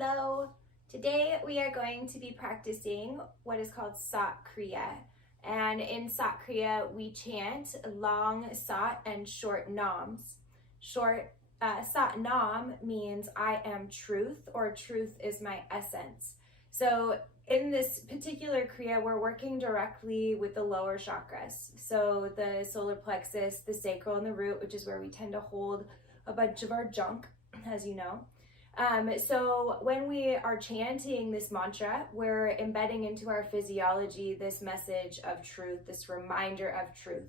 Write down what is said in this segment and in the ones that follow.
Hello! Today we are going to be practicing what is called Sat Kriya. And in Sat Kriya we chant long Sat and short Noms. Short Sat Nam means I am truth, or truth is my essence. So in this particular Kriya we're working directly with the lower chakras. So the solar plexus, the sacral, and the root, which is where we tend to hold a bunch of our junk, as you know. So when we are chanting this mantra, we're embedding into our physiology this message of truth, this reminder of truth.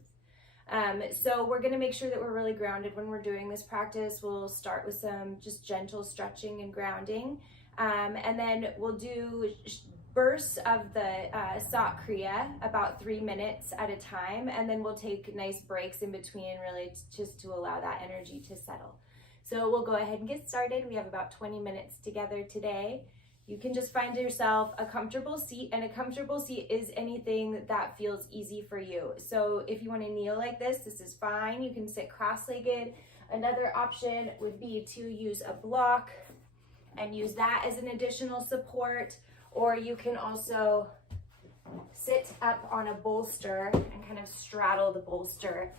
So we're going to make sure that we're really grounded when we're doing this practice. We'll start with some just gentle stretching and grounding, and then we'll do bursts of the Sat Kriya, about 3 minutes at a time, and then we'll take nice breaks in between, really just to allow that energy to settle. So we'll go ahead and get started. We have about 20 minutes together today. You can just find yourself a comfortable seat, and a comfortable seat is anything that feels easy for you. So if you want to kneel like this is fine. You can sit cross-legged. Another option would be to use a block and use that as an additional support, or you can also sit up on a bolster and kind of straddle the bolster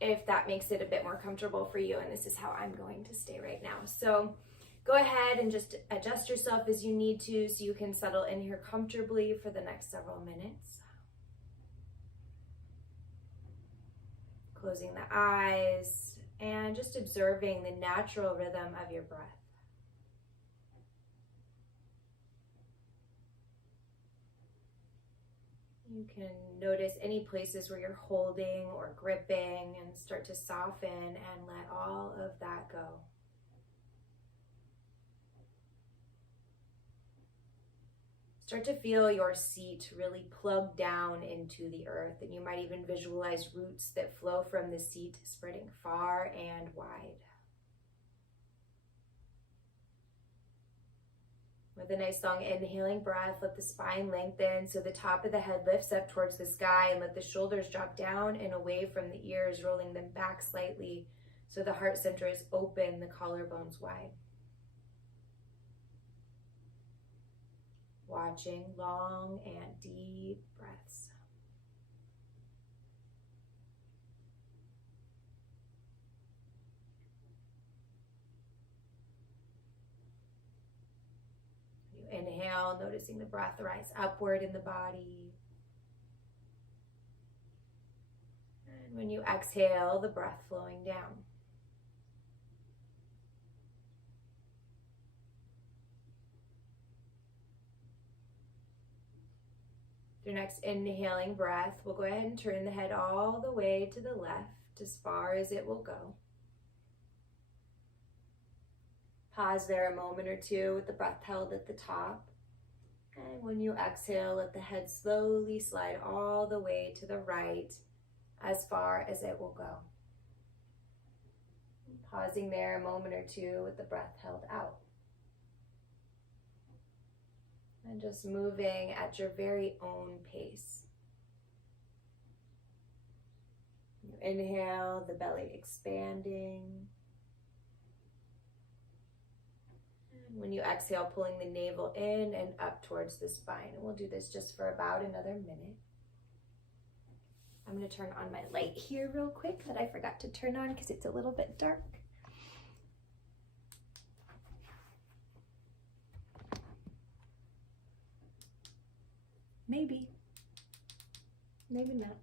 if that makes it a bit more comfortable for you. And this is how I'm going to stay right now. So go ahead and just adjust yourself as you need to so you can settle in here comfortably for the next several minutes. Closing the eyes and just observing the natural rhythm of your breath. You can notice any places where you're holding or gripping and start to soften and let all of that go. Start to feel your seat really plug down into the earth, and you might even visualize roots that flow from the seat spreading far and wide. With a nice long inhaling breath, let the spine lengthen so the top of the head lifts up towards the sky, and let the shoulders drop down and away from the ears, rolling them back slightly so the heart center is open, the collarbones wide. Watching long and deep breaths. Inhale, noticing the breath rise upward in the body. And when you exhale, the breath flowing down. Your next inhaling breath, we'll go ahead and turn the head all the way to the left, as far as it will go. Pause there a moment or two with the breath held at the top. And when you exhale, let the head slowly slide all the way to the right, as far as it will go. Pausing there a moment or two with the breath held out. And just moving at your very own pace. You inhale, the belly expanding. When you exhale, pulling the navel in and up towards the spine. And we'll do this just for about another minute. I'm going to turn on my light here real quick that I forgot to turn on because it's a little bit dark. Maybe. Maybe not.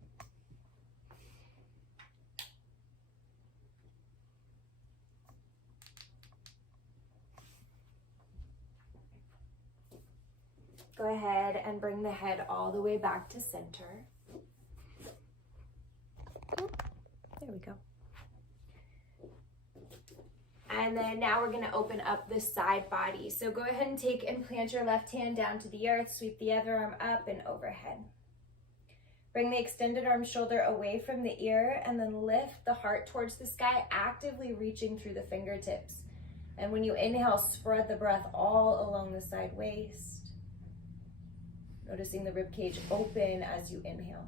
Go ahead and bring the head all the way back to center. There we go. And then now we're going to open up the side body. So go ahead and take and plant your left hand down to the earth, sweep the other arm up and overhead. Bring the extended arm shoulder away from the ear, and then lift the heart towards the sky, actively reaching through the fingertips. And when you inhale, spread the breath all along the side waist. Noticing the rib cage open as you inhale.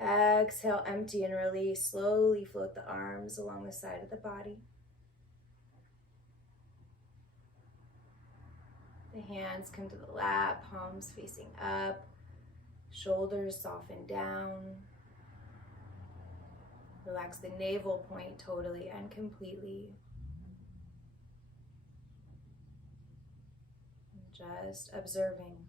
Exhale, empty and release. Slowly float the arms along the side of the body. The hands come to the lap, palms facing up, shoulders soften down. Relax the navel point totally and completely. Just observing.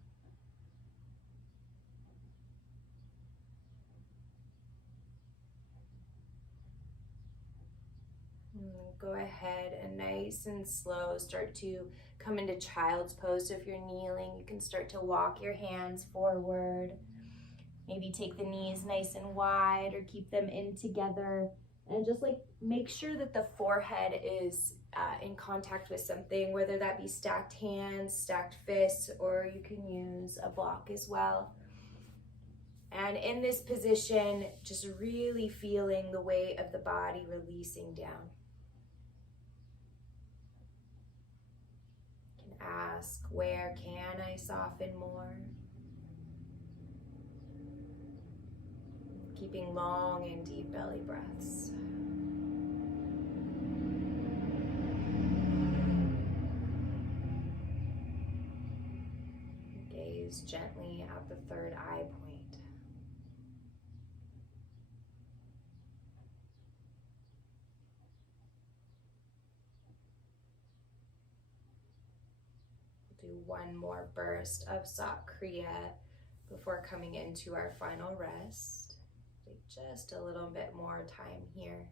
Go ahead and nice and slow start to come into child's pose. So if you're kneeling, you can start to walk your hands forward. Maybe take the knees nice and wide or keep them in together. And just like make sure that the forehead is in contact with something, whether that be stacked hands, stacked fists, or you can use a block as well. And in this position, just really feeling the weight of the body releasing down. You can ask, where can I soften more? Keeping long and deep belly breaths. Gaze gently at the third eye point. We'll do one more burst of Kriya before coming into our final rest. Take just a little bit more time here.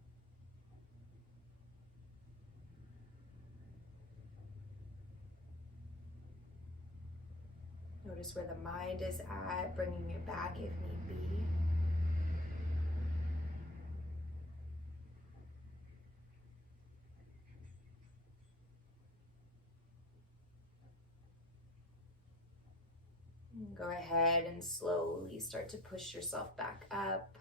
Notice where the mind is at, bringing it back if need be. And go ahead and slowly start to push yourself back up.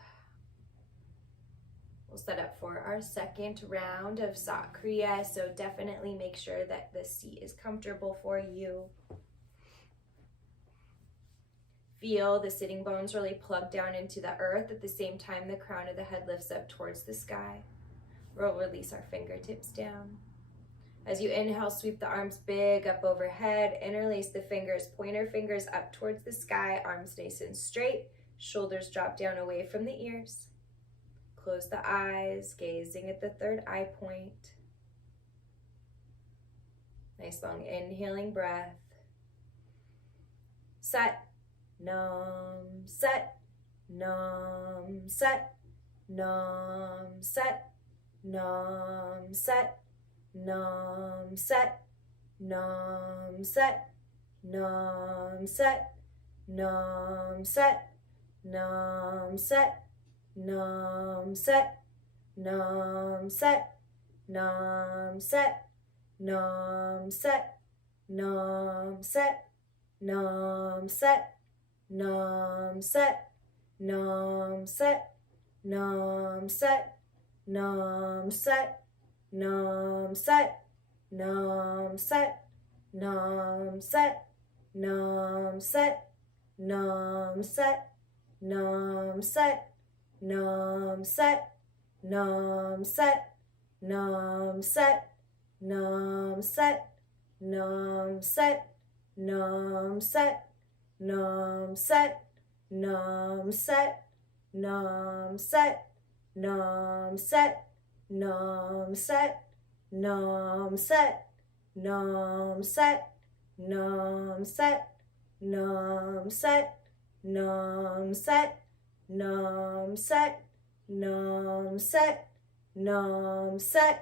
We'll set up for our second round of Kriya, so definitely make sure that the seat is comfortable for you. Feel the sitting bones really plug down into the earth. At the same time, the crown of the head lifts up towards the sky. We'll release our fingertips down. As you inhale, sweep the arms big up overhead. Interlace the fingers, pointer fingers up towards the sky. Arms nice and straight. Shoulders drop down away from the ears. Close the eyes, gazing at the third eye point. Nice long inhaling breath. Sat. Nam set, nam set, nam set, nam set, nam set, nam set, nam set, nam set, nam set, nam set, nam set, nam set, nam set, nam set, nam set. Nam set, nam set, nam set, nam set, nam set, nam set, nam set, nam set, nam set, nam set, nam set, nam set, nam set, nam set, nam set, nam set. Nam set, nam set, nam set, nam set, nam set, nam set, nam set, nam set, nam set, nam set, nam set,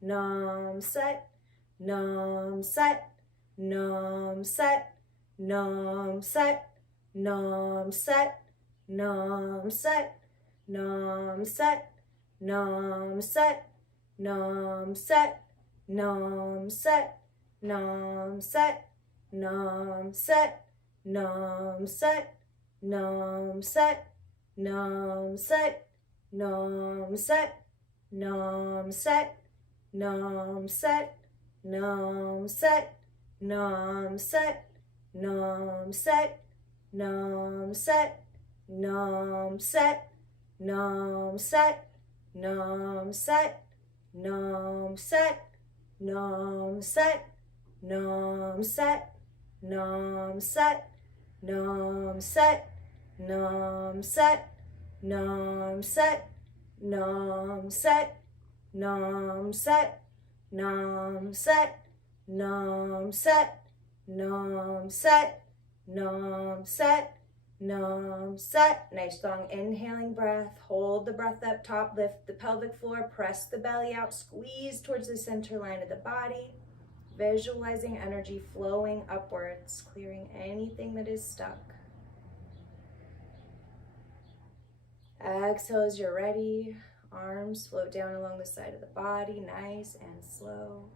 nam set, nam set, nam set, nam set, nam set. Nam set, nam set, nam set, nam set, nam set, nam set, nam set, nam set, nam set, nam set, nam set, nam set, nam set, nam set, nam set, nam set, nam set. Nam set, nam set, nam set, Nam set, nam set, nam set, nam set, nam set, nam set, nam set, nam set, nam set, nam set, nam set, nam set, nam set, nam set, nam set, nam set. Nice long inhaling breath. Hold the breath up top, lift the pelvic floor, press the belly out, squeeze towards the center line of the body, visualizing energy flowing upwards, clearing anything that is stuck. Exhale as you're ready. Arms float down along the side of the body, nice and slow.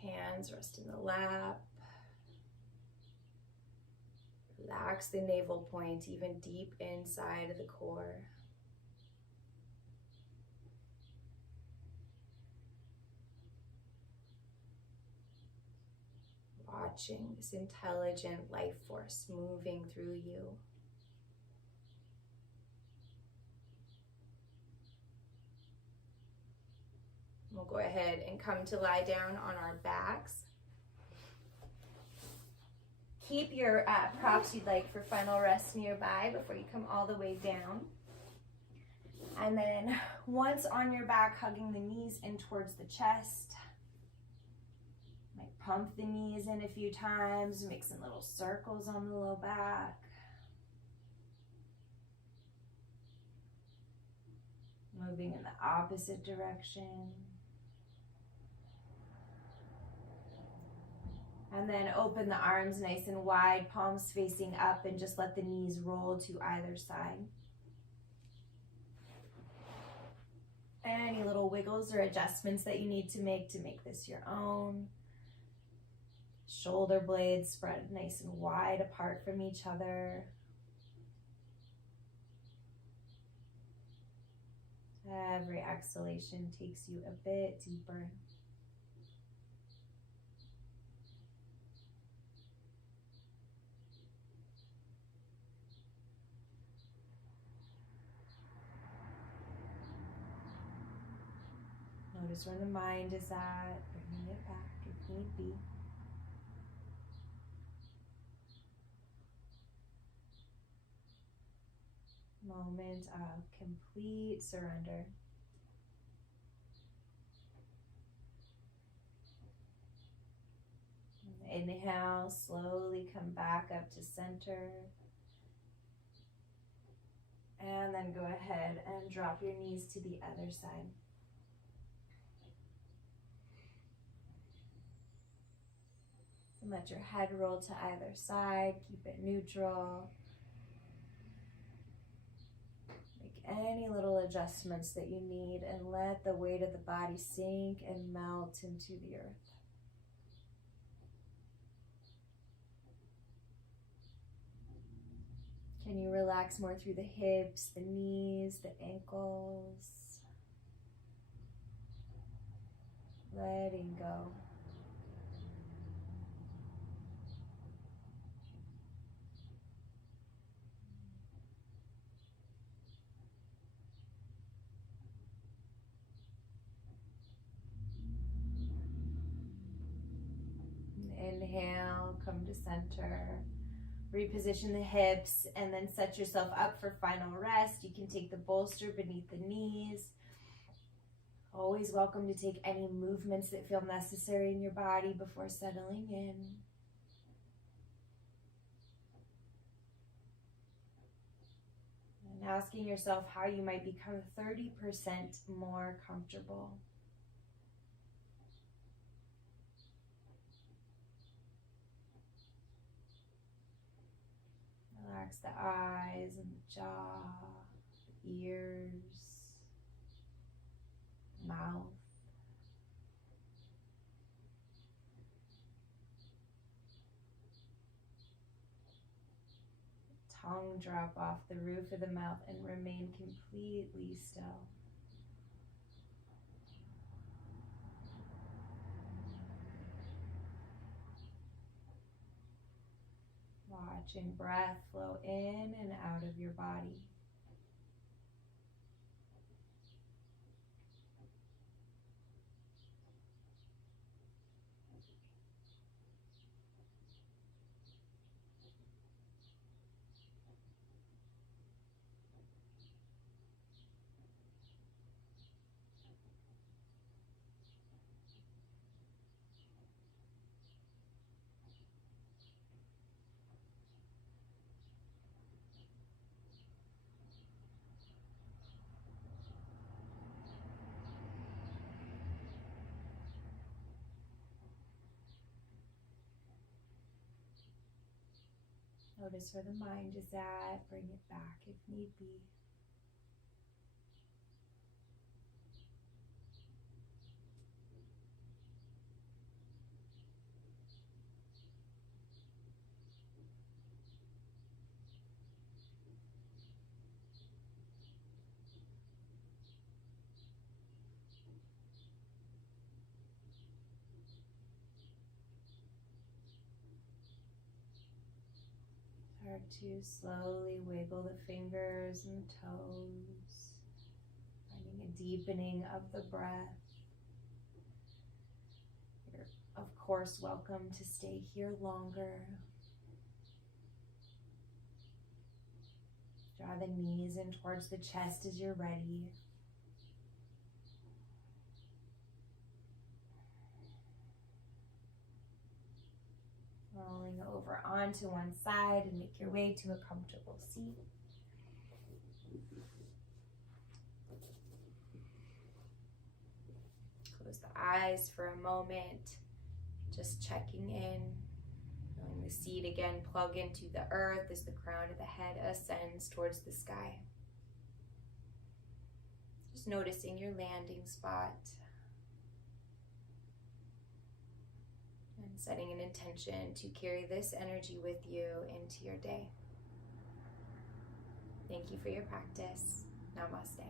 Hands rest in the lap. Relax the navel point even deep inside of the core. Watching this intelligent life force moving through you. We'll go ahead and come to lie down on our backs. Keep your props you'd like for final rest nearby before you come all the way down. And then once on your back, hugging the knees in towards the chest. Might pump the knees in a few times, make some little circles on the low back. Moving in the opposite direction. And then open the arms nice and wide, palms facing up, and just let the knees roll to either side. Any little wiggles or adjustments that you need to make this your own. Shoulder blades spread nice and wide apart from each other. Every exhalation takes you a bit deeper. Notice where the mind is at, bringing it back if need be. Moment of complete surrender. Inhale, slowly come back up to center. And then go ahead and drop your knees to the other side. And let your head roll to either side. Keep it neutral. Make any little adjustments that you need and let the weight of the body sink and melt into the earth. Can you relax more through the hips, the knees, the ankles? Letting go. Inhale, come to center. Reposition the hips and then set yourself up for final rest. You can take the bolster beneath the knees. Always welcome to take any movements that feel necessary in your body before settling in. And asking yourself how you might become 30% more comfortable. Relax the eyes and the jaw, the ears, mouth. Tongue drop off the roof of the mouth and remain completely still. Watching breath flow in and out of your body. Notice where the mind is at. Bring it back if need be. Start to slowly wiggle the fingers and toes, finding a deepening of the breath. You're, of course, welcome to stay here longer. Draw the knees in towards the chest as you're ready. Rolling over onto one side and make your way to a comfortable seat. Close the eyes for a moment, just checking in. Feeling the seat again plug into the earth as the crown of the head ascends towards the sky. Just noticing your landing spot. And setting an intention to carry this energy with you into your day. Thank you for your practice. Namaste.